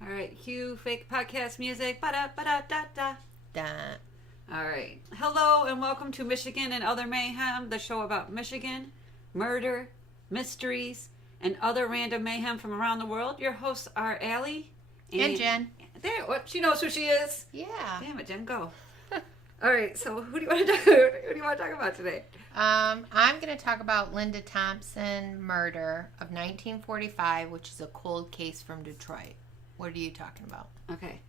All right, cue fake podcast music. Ba-da-ba-da-da-da. Da. All right. Hello and welcome to Michigan and Other Mayhem, the show about Michigan, murder, mysteries, and other random mayhem from around the world. Your hosts are Allie And Jen. There, what? She knows who she is. Yeah. Damn it, Jen, go. All right, so who do you want to talk about today? I'm going to talk about Linda Thompson murder of 1945, which is a cold case from Detroit. What are you talking about? Okay.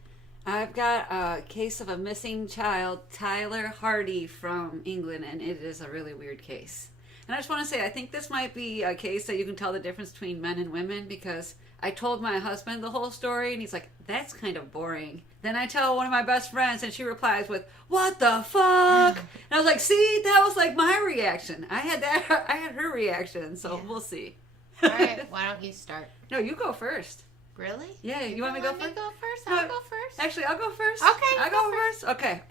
I've got a case of a missing child, Tyler Hardy from England, and it is a really weird case. And I just want to say, I think this might be a case that you can tell the difference between men and women, because I told my husband the whole story, and he's like, that's kind of boring. Then I tell one of my best friends, and she replies with, what the fuck? And I was like, see, that was like my reaction. I had her reaction, so yeah. We'll see. All right, why don't you start? No, you go first. Really? Yeah, you want me to go first? I'll go first. Actually, I'll go first. Okay. I'll go first. Okay.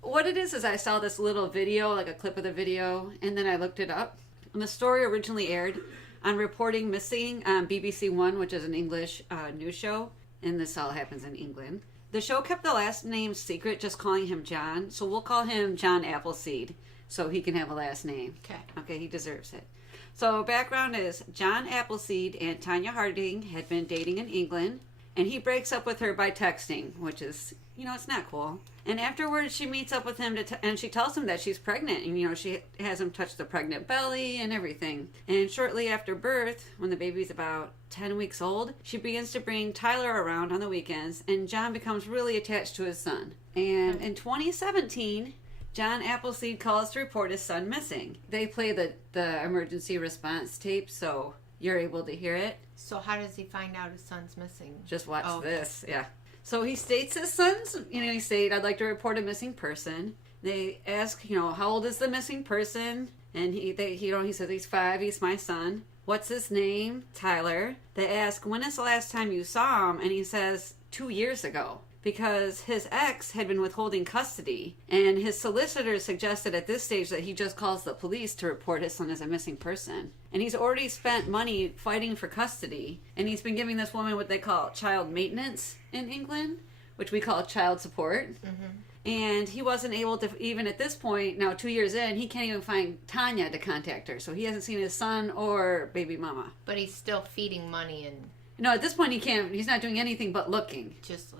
What it is I saw this little video, like a clip of the video, and then I looked it up. And the story originally aired on Reporting Missing on BBC One, which is an English news show, and this all happens in England. The show kept the last name secret, just calling him John, so we'll call him John Appleseed, so he can have a last name. Okay, he deserves it. So background is John Appleseed and Tanya Harding had been dating in England, and he breaks up with her by texting, which is, it's not cool. And afterwards, she meets up with him and she tells him that she's pregnant, and she has him touch the pregnant belly and everything. And shortly after birth, when the baby's about 10 weeks old, she begins to bring Tyler around on the weekends, and John becomes really attached to his son. And in 2017, John Appleseed calls to report his son missing. They play the emergency response tape, so you're able to hear it. So how does he find out his son's missing? Just watch this, yeah. So he states his son's, he stated, I'd like to report a missing person. They ask, how old is the missing person? And he says he's 5, he's my son. What's his name? Tyler. They ask, when is the last time you saw him? And he says, 2 years ago. Because his ex had been withholding custody, and his solicitor suggested at this stage that he just calls the police to report his son as a missing person. And he's already spent money fighting for custody, and he's been giving this woman what they call child maintenance in England, which we call child support. Mm-hmm. And he wasn't able to, even at this point, now 2 years in, he can't even find Tanya to contact her. So he hasn't seen his son or baby mama. But he's still feeding money and... No, at this point he can't, he's not doing anything but looking. Just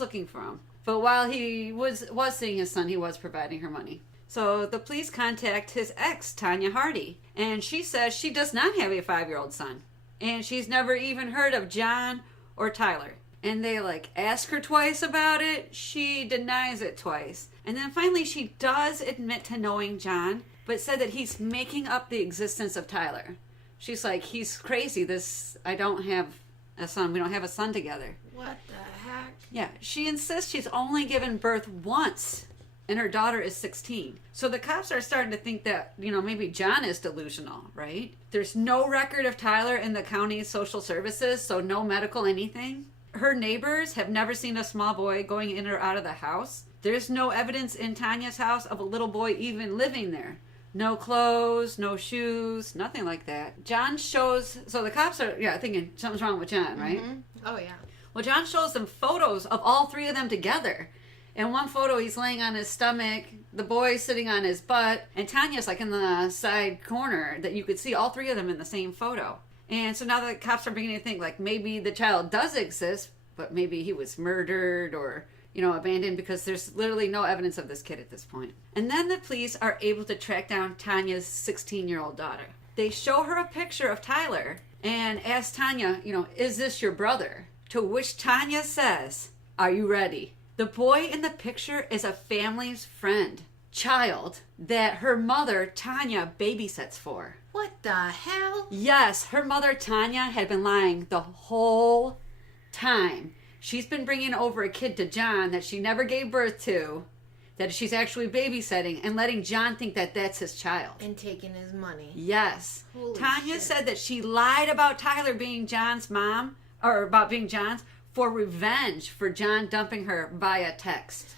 looking for him. But while he was seeing his son, he was providing her money. So the police contact his ex, Tanya Hardy, and she says she does not have a 5-year-old son. And she's never even heard of John or Tyler. And they ask her twice about it. She denies it twice. And then finally she does admit to knowing John, but said that he's making up the existence of Tyler. She's like, he's crazy. I don't have a son. We don't have a son together. What the heck? Yeah, she insists she's only given birth once, and her daughter is 16. So the cops are starting to think that, maybe John is delusional, right? There's no record of Tyler in the county's social services, so no medical anything. Her neighbors have never seen a small boy going in or out of the house. There's no evidence in Tanya's house of a little boy even living there. No clothes, no shoes, nothing like that. John shows, so the cops are, thinking something's wrong with John, right? Mm-hmm. Oh, yeah. Well, John shows them photos of all 3 of them together. In one photo, he's laying on his stomach, the boy's sitting on his butt, and Tanya's in the side corner that you could see all 3 of them in the same photo. And so now the cops are beginning to think, maybe the child does exist, but maybe he was murdered or, abandoned, because there's literally no evidence of this kid at this point. And then the police are able to track down Tanya's 16-year-old daughter. They show her a picture of Tyler and ask Tanya, is this your brother? To which Tanya says, are you ready? The boy in the picture is a family's child that her mother, Tanya, babysits for. What the hell? Yes, her mother, Tanya, had been lying the whole time. She's been bringing over a kid to John that she never gave birth to, that she's actually babysitting, and letting John think that that's his child. And taking his money. Yes. Holy Tanya shit. said that she lied about Tyler being John's mom, or about being John's, for revenge for John dumping her via text.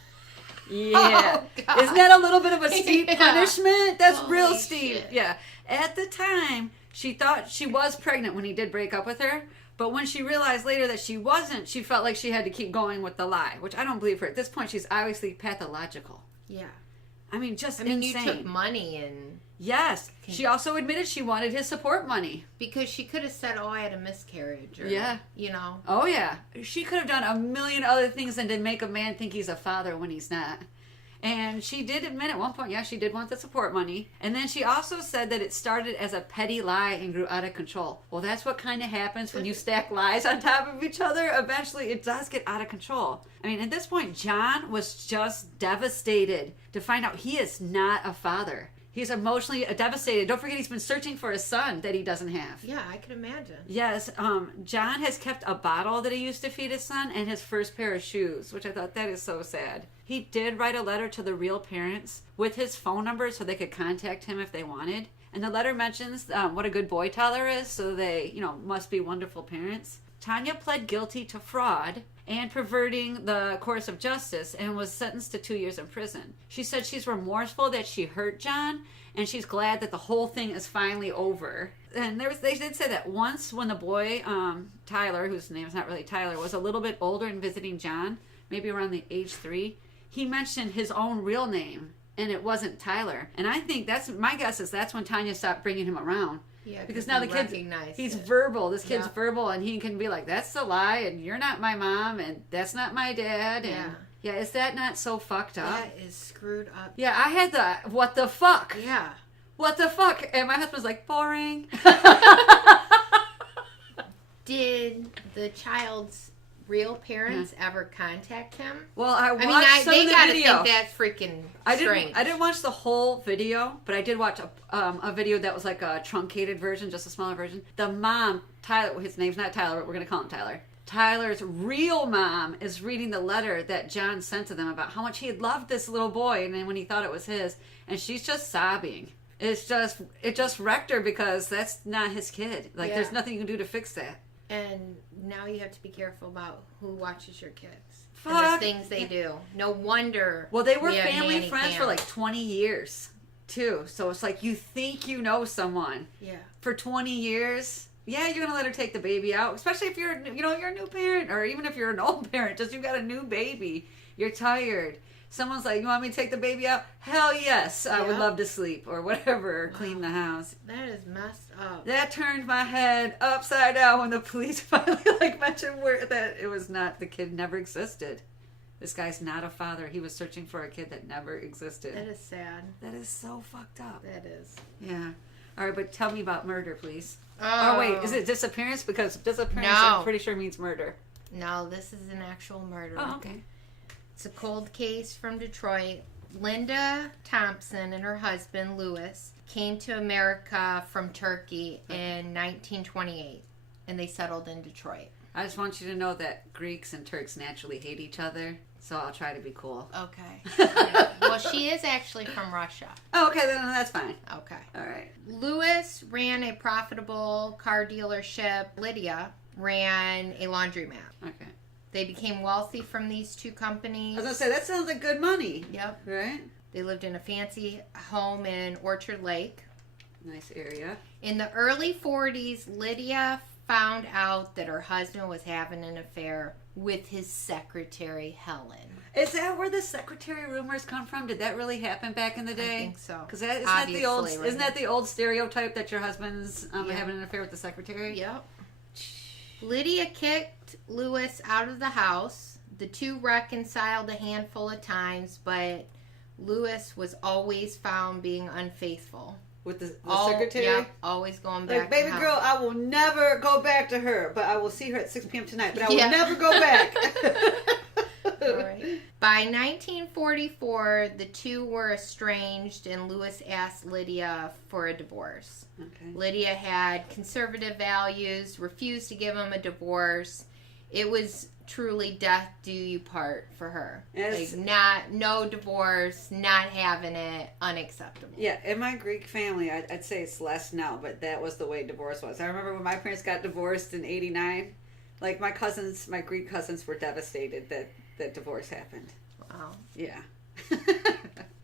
Yeah. Oh, isn't that a little bit of a steep punishment? That's Holy real steep. shit. Yeah. At the time, she thought she was pregnant when he did break up with her, But when she realized later that she wasn't, she felt like she had to keep going with the lie, which I don't believe her. At this point, she's obviously pathological. Yeah. I mean, just I mean, insane. you took money and... Yes. She also admitted she wanted his support money. Because she could have said, oh, I had a miscarriage. Or, Yeah. You know. Oh, yeah. She could have done a million other things than to make a man think he's a father when he's not. And she did admit at one point, yeah, she did want the support money. And then she also said that it started as a petty lie and grew out of control. Well, that's what kind of happens when you stack lies on top of each other. Eventually, it does get out of control. I mean, at this point, John was just devastated to find out he is not a father. He's emotionally devastated. Don't forget, he's been searching for a son that he doesn't have. Yeah, I can imagine. Yes, John has kept a bottle that he used to feed his son and his first pair of shoes, which I thought that is so sad. He did write a letter to the real parents with his phone number so they could contact him if they wanted. And the letter mentions what a good boy Tyler is, so they, must be wonderful parents. Tanya pled guilty to fraud and perverting the course of justice and was sentenced to 2 years in prison. She said she's remorseful that she hurt John, and she's glad that the whole thing is finally over. And they did say that once when the boy, Tyler, whose name is not really Tyler, was a little bit older and visiting John, maybe around the age 3, he mentioned his own real name, and it wasn't Tyler. And I think my guess is that's when Tanya stopped bringing him around. Yeah, because now the kid's verbal. This kid's verbal, and he can be like, "That's a lie," and "You're not my mom," and "That's not my dad." And yeah, is that not so fucked up? That is screwed up. Yeah, I had the what the fuck? Yeah, what the fuck? And my husband's like, boring. Did the child's real parents ever contact him? Well, I watched some of the video. They gotta think that's freaking strange. I didn't watch the whole video, but I did watch a video that was like a truncated version, just a smaller version. The mom, Tyler, his name's not Tyler, but we're gonna call him Tyler. Tyler's real mom is reading the letter that John sent to them about how much he had loved this little boy, and then when he thought it was his, and she's just sobbing. It just wrecked her because that's not his kid. Like, there's nothing you can do to fix that. And now you have to be careful about who watches your kids. Fuck. And the things they do. No wonder. Well, they were family friends for like 20 years, too. So it's like you think you know someone. Yeah. For 20 years. Yeah, you're going to let her take the baby out. Especially if you're a new parent. Or even if you're an old parent. Just you've got a new baby. You're tired. Someone's like, you want me to take the baby out? Hell yes. I would love to sleep or whatever. Or clean the house. That is messed up. That turned my head upside down when the police finally mentioned that it was not, the kid never existed. This guy's not a father. He was searching for a kid that never existed. That is sad. That is so fucked up. That is. Yeah. All right, but tell me about murder, please. Oh, wait. Is it disappearance? Because disappearance, no. I'm pretty sure means murder. No, this is an actual murder. Oh, okay. It's a cold case from Detroit. Linda Thompson and her husband, Louis, came to America from Turkey in 1928, and they settled in Detroit. I just want you to know that Greeks and Turks naturally hate each other, so I'll try to be cool. Okay. Yeah. Well, she is actually from Russia. Oh, okay, then that's fine. Okay. All right. Louis ran a profitable car dealership. Lydia ran a laundromat. Okay. They became wealthy from these two companies. I was going to say, that sounds like good money. Yep. Right? They lived in a fancy home in Orchard Lake. Nice area. In the early 40s, Lydia found out that her husband was having an affair with his secretary, Helen. Is that where the secretary rumors come from? Did that really happen back in the day? I think so. Because isn't that the old stereotype that your husband's having an affair with the secretary? Yep. Lydia kicked Louis out of the house. The two reconciled a handful of times, but Louis was always found being unfaithful. With the secretary? Yeah, always going back like, baby to girl, I will never go back to her, but I will see her at 6 p.m. tonight, but I will never go back. All right. By 1944, the two were estranged, and Louis asked Lydia for a divorce. Okay. Lydia had conservative values, refused to give him a divorce. It was truly death do you part for her. Yes. Like, no divorce, not having it, unacceptable. Yeah, in my Greek family, I'd say it's less now, but that was the way divorce was. I remember when my parents got divorced in 89, like my Greek cousins were devastated that divorce happened. Wow. Yeah.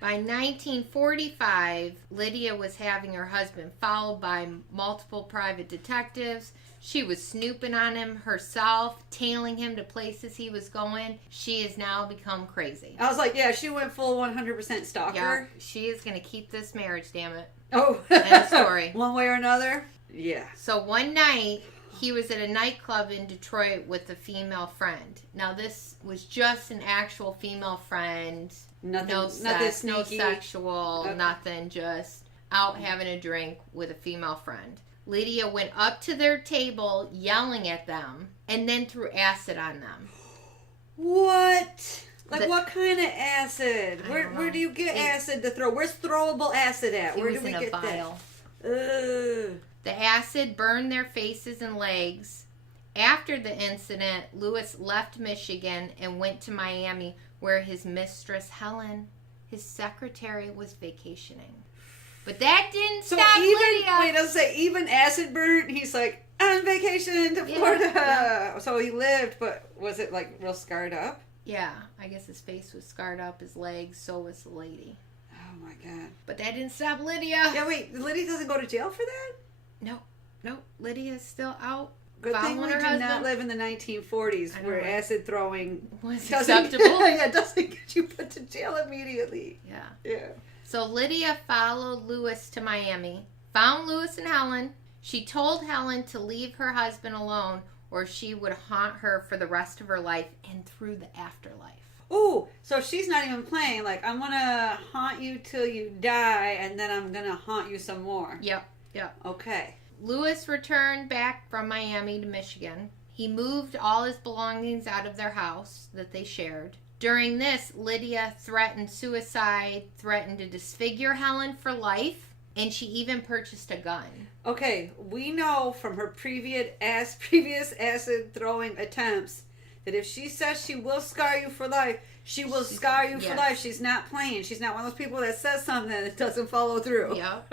By 1945, Lydia was having her husband followed by multiple private detectives. She was snooping on him herself, tailing him to places he was going. She has now become crazy. I was like, yeah, she went full 100% stalker. Yeah, she is going to keep this marriage, damn it. Oh. End of story. One way or another? Yeah. So one night, he was at a nightclub in Detroit with a female friend. Now, this was just an actual female friend. Nothing, No nothing sex, no sneaky. sexual, Okay. nothing. Just out having a drink with a female friend. Lydia went up to their table, yelling at them, and then threw acid on them. What? Like, what kind of acid? I don't Where know. do you get acid to throw? Where's throwable acid at? It Where was do we in a get vial. that? Ugh. The acid burned their faces and legs. After the incident, Lewis left Michigan and went to Miami, where his mistress, Helen, his secretary, was vacationing. But that didn't So stop even, Lydia. wait, does it say even acid burnt? He's like, on vacation to Yeah, Florida. yeah. So he lived, but was it like real scarred up? Yeah, I guess his face was scarred up, his legs, so was the lady. Oh my God. But that didn't stop Lydia. Yeah, wait, Lydia doesn't go to jail for that? No, Lydia's still out. Good thing Following we her do not husband. live in the 1940s I know, where right? acid throwing Was doesn't, acceptable. yeah, doesn't get you put to jail immediately. Yeah. Yeah. So Lydia followed Lewis to Miami, found Lewis and Helen. She told Helen to leave her husband alone or she would haunt her for the rest of her life and through the afterlife. Ooh, so she's not even playing. Like, I'm gonna haunt you till you die, and then I'm gonna haunt you some more. Yep. Okay. Lewis returned back from Miami to Michigan. He moved all his belongings out of their house that they shared. During this, Lydia threatened suicide, threatened to disfigure Helen for life, and she even purchased a gun. Okay, we know from her previous acid throwing attempts that if she says she will scar you for life, she will scar you for yes. life. She's not playing. She's not one of those people that says something that doesn't follow through. Yep.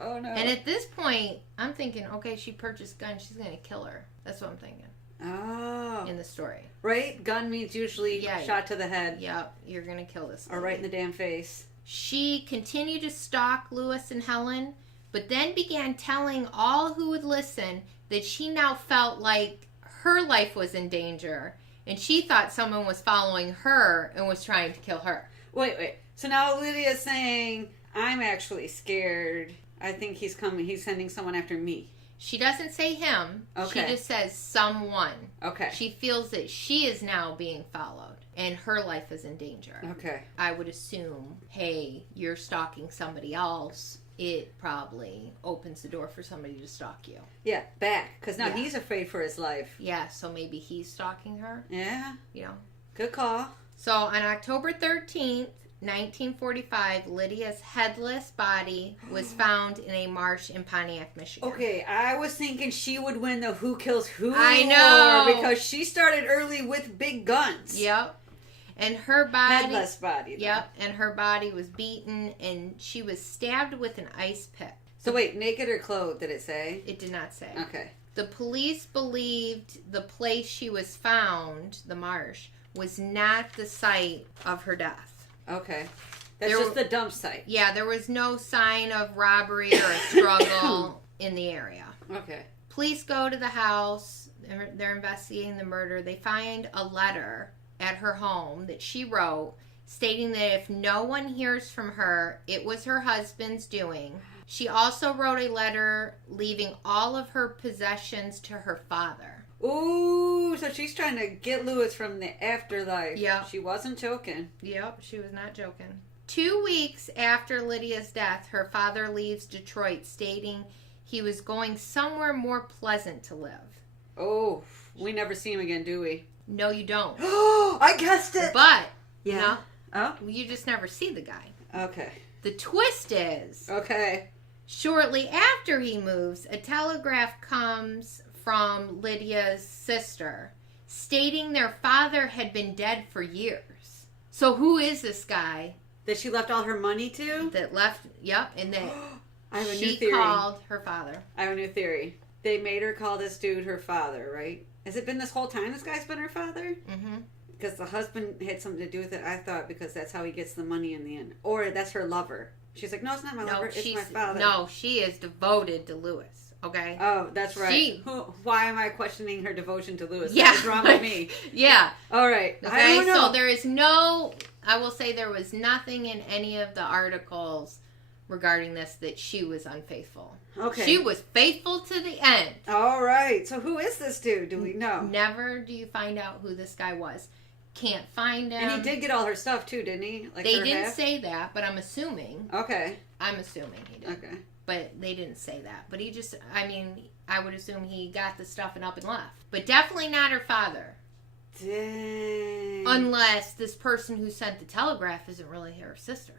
Oh no. And at this point, I'm thinking, okay, she purchased gun, she's going to kill her. That's what I'm thinking Oh. in the story. Right? Gun means usually Yeah. shot to the head. Yep, you're going to kill this Or lady. right in the damn face. She continued to stalk Lewis and Helen, but then began telling all who would listen that she now felt like her life was in danger, and she thought someone was following her and was trying to kill her. Wait. So now Lydia's saying, I'm actually scared. I think he's coming. He's sending someone after me. She doesn't say him. Okay. She just says someone. Okay. She feels that she is now being followed and her life is in danger. Okay. I would assume, hey, you're stalking somebody else. It probably opens the door for somebody to stalk you. Yeah, back. Because now Yeah. he's afraid for his life. Yeah, so maybe he's stalking her, Yeah. you know. Good call. So on October 13th, 1945, Lydia's headless body was found in a marsh in Pontiac, Michigan. Okay, I was thinking she would win the Who Kills Who I know. war because she started early with big guns. Yep. And her body... Headless body. Though. Yep, and her body was beaten, and she was stabbed with an ice pick. So wait, naked or clothed, did it say? It did not say. Okay. The police believed the place she was found, the marsh, was not the site of her death. Okay. That's There just the dump site. Yeah, there was no sign of robbery or a struggle in the area. Okay. Police go to the house. They're investigating the murder. They find a letter at her home that she wrote stating that if no one hears from her, it was her husband's doing. She also wrote a letter leaving all of her possessions to her father. Ooh, so she's trying to get Lewis from the afterlife. Yeah. She wasn't joking. Yep, she was not joking. 2 weeks after Lydia's death, her father leaves Detroit stating he was going somewhere more pleasant to live. Oh, we never see him again, do we? No, you don't. Oh, I guessed it. But, Yeah. no, you just never see the guy. Okay. The twist is, Okay. shortly after he moves, a telegraph comes from Lydia's sister stating their father had been dead for years. So who is this guy That she left all her money to? that left, yep, and that I have a new she theory. called her father. I have a new theory. They made her call this dude her father, right? Has it been this whole time this guy's been her father? Mm-hmm. Because the husband had something to do with it, I thought, because that's how he gets the money in the end. Or that's her lover. She's like, no, it's not my lover, it's my father. No, she is devoted to Lewis, okay? Oh, that's right. Why am I questioning her devotion to Lewis? Yeah. What's wrong with me? Yeah. All right. Okay, I don't know. so there is no, I will say there was nothing in any of the articles regarding this that she was unfaithful. Okay. She was faithful to the end. All right. So who is this dude? Do we know? Never do you find out who this guy was. Can't find him. And he did get all her stuff too, didn't he? Like they didn't say that, but I'm assuming. Okay. I'm assuming he did. Okay. But they didn't say that. But he just, I mean, I would assume he got the stuff and up and left. But definitely not her father. Dang. Unless this person who sent the telegraph isn't really her sister.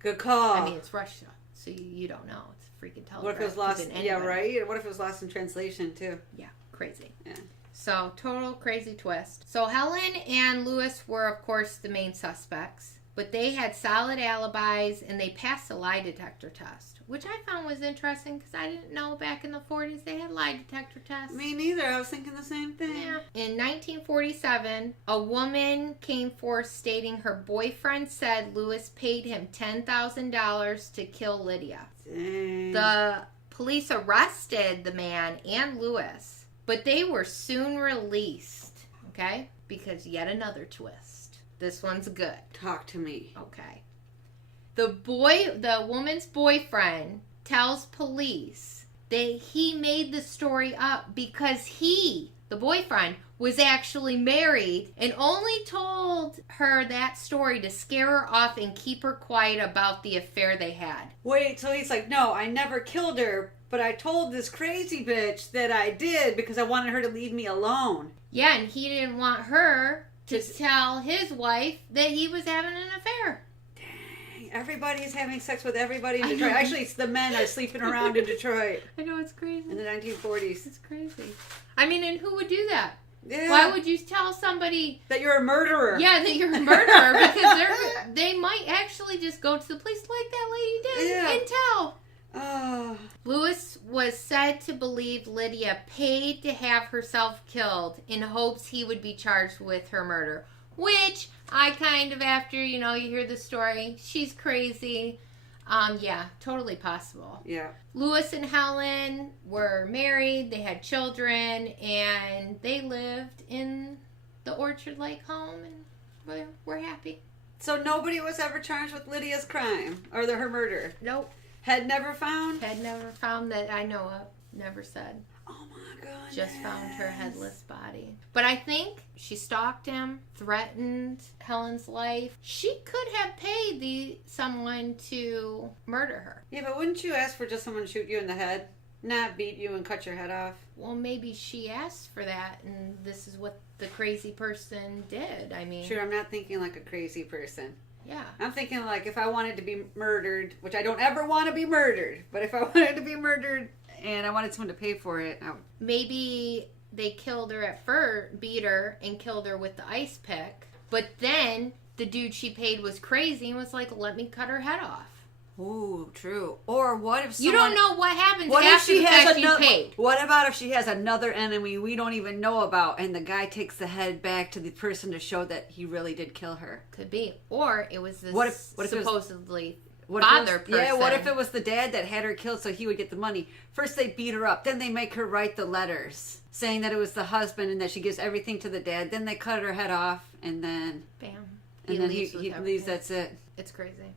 Good call. I mean, it's Russia, so you don't know. It's a freaking telegraph. What if it was lost? Yeah, right. What if it was lost in translation too? Yeah, crazy. Yeah. So, total crazy twist. So, Helen and Lewis were, of course, the main suspects. But they had solid alibis and they passed a lie detector test. Which I found was interesting because I didn't know back in the 40s they had lie detector tests. Me neither. I was thinking the same thing. Yeah. In 1947, a woman came forth stating her boyfriend said Lewis paid him $10,000 to kill Lydia. Dang. The police arrested the man and Lewis. But they were soon released, okay? Because yet another twist. This one's good. Talk to me. Okay. The woman's boyfriend tells police that he made the story up because he, the boyfriend, was actually married and only told her that story to scare her off and keep her quiet about the affair they had. Wait, so he's like, no, I never killed her. But I told this crazy bitch that I did because I wanted her to leave me alone. Yeah, and he didn't want her to tell his wife that he was having an affair. Dang, everybody's having sex with everybody in Detroit. Actually, it's the men are sleeping around in Detroit. I know, it's crazy. In the 1940s. It's crazy. I mean, and who would do that? Yeah. Why would you tell somebody that you're a murderer? Yeah, that you're a murderer because they might actually just go to the police like that lady did and tell. Oh. Lewis was said to believe Lydia paid to have herself killed in hopes he would be charged with her murder. Which I kind of, after, you hear the story, she's crazy. Yeah, totally possible. Yeah. Lewis and Helen were married, they had children, and they lived in the Orchard Lake home, and we're happy. So nobody was ever charged with Lydia's crime or her murder? Nope. Head never found? Head never found that I know of. Never said. Oh my goodness. Just found her headless body. But I think she stalked him, threatened Helen's life. She could have paid someone to murder her. Yeah, but wouldn't you ask for just someone to shoot you in the head? Not beat you and cut your head off? Well, maybe she asked for that, and this is what the crazy person did. I mean... Sure, I'm not thinking like a crazy person. Yeah. I'm thinking like if I wanted to be murdered, which I don't ever want to be murdered, but if I wanted to be murdered and I wanted someone to pay for it, I would... Maybe they killed her at first, beat her, and killed her with the ice pick. But then the dude she paid was crazy and was like, let me cut her head off. Ooh, true. Or what if someone... You don't know what happens after the fact you paid. What about if she has another enemy we don't even know about and the guy takes the head back to the person to show that he really did kill her? Could be. Or it was this supposedly father person. Yeah, what if it was the dad that had her killed so he would get the money? First they beat her up. Then they make her write the letters saying that it was the husband and that she gives everything to the dad. Then they cut her head off and then... Bam. And then he leaves, that's it. It's crazy.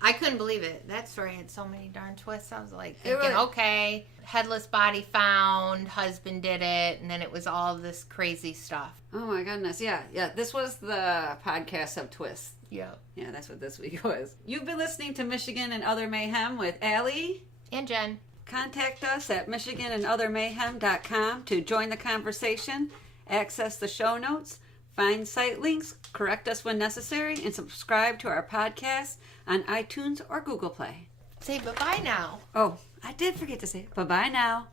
I I couldn't believe it. That story had so many darn twists. I was like thinking, okay, headless body found, husband did it, and then it was all this crazy stuff. Oh my goodness, yeah. This was the podcast of twists. Yeah. Yeah, that's what this week was. You've been listening to Michigan and Other Mayhem with Allie. And Jen. Contact us at michiganandothermayhem.com to join the conversation, access the show notes, find site links, correct us when necessary, and subscribe to our podcast on iTunes or Google Play. Say bye-bye now. Oh, I did forget to say bye-bye now.